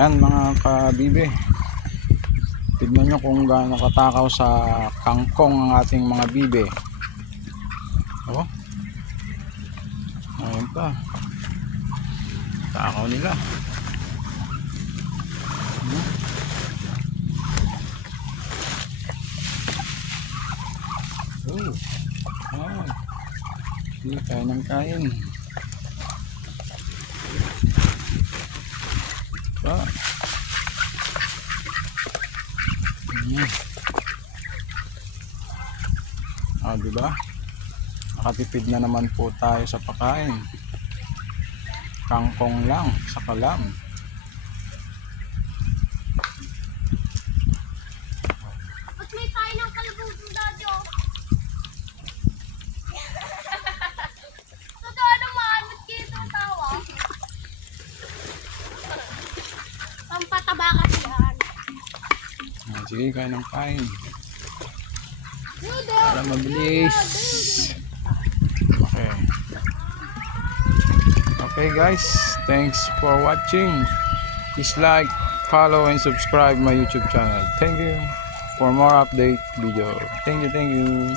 Ayan mga kabibe, tignan nyo kung gaano katakaw sa kangkong ang ating mga bibe. Oh, ayun pa, takaw nila. Oh, ah, hindi kaya ng kain pa. Diba? Nakatipid na naman po tayo sa pagkain. Kangkong lang, saka lang. Ba't may tayo ng kalabog ng dadyo? Totoo naman, ba't kayo tatawa? Pampataba kasi yan. Sige, kain ng kain. Dudo! Para mabilis. Okay. Okay guys, thanks for watching. Please like, follow, and subscribe my YouTube channel. Thank you for more update video. Thank you.